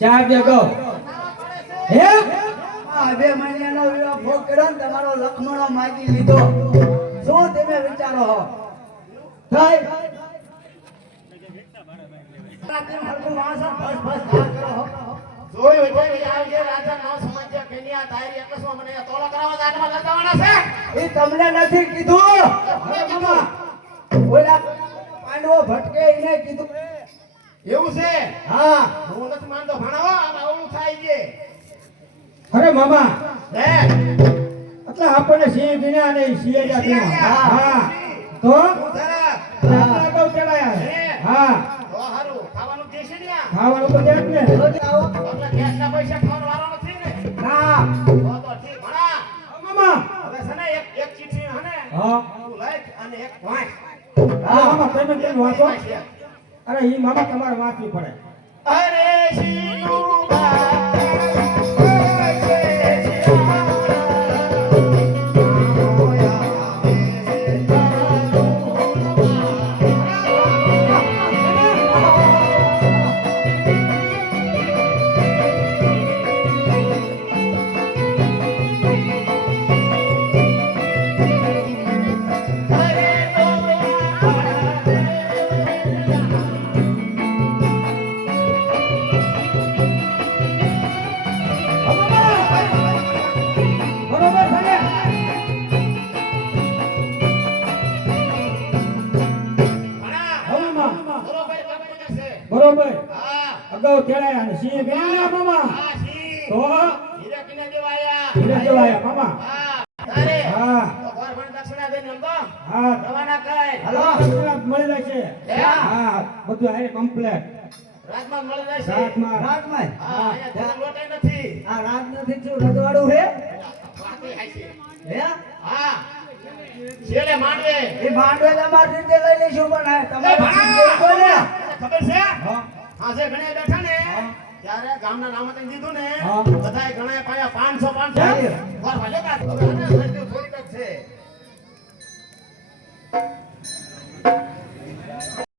ચાર દેગો હે બે મહિનાનો વિવાહ ભોગ કર્યો ને તમારો લખમણો માગી લીધો શું તમે વિચારો હો થાય તમને નથી કીધું ઓલા પાંડવો ભટકે એને કીધું એવું છે હા હું નથી માનતો ભણાવો આમ આવડું થાય છે અરે મામા હે એટલે આપણને સિંહ વિના અને સિંહ હા. હા તો હું થરા રાતના બહુ ચડાયા હે? હા તો હારું ખાવાનું દેશે ને આ ખાવાનું તો દેખ ને આપણા ગેસના પૈસા ખાવાનો વારો નથી ને ના તો ઠીક ભણા મામા હવે છે ને એક ચીઠી હને હા તું લખ અને એક વાંચ મામા તમે કેમ વાંચો અરે ઈ મામા તમારે વાંચવી પડે અરે શીનું બરોબર ભલે ભણા મામા બરોબર કમ્પ્યુટર છે બરોબર હા અગાઉ ચડાયા અને સિંહ વિના ના મામા હા શી તો હીરા કિના દેવાયા ધીરે જવાયા મામા હા તારે હા તો ગોરફણ દક્ષિણા દઈને એમ તો હા રવાના કર હાલો મળી જશે હા બધું આને કમ્પ્લીટ રાજમાં મળી જશે રાતમાં રાતમાં હા અહીંયા તને લોટે નથી આ રાત નથી શું રજવાડું હે વાતે આઈ છે હે હા છેલે માંડવે એ ભાંડવેલ અમારી રીતે લઈ લઈશું પણ તમારે ખબર છે હા આજે ઘણે બેઠા ને ત્યારે ગામના નામ તને દીધું ને હા. બધાય ઘણા પાયા 500 500 ચાલીસ. ઘર ભાલે કા હવે આને થોડીક જ છે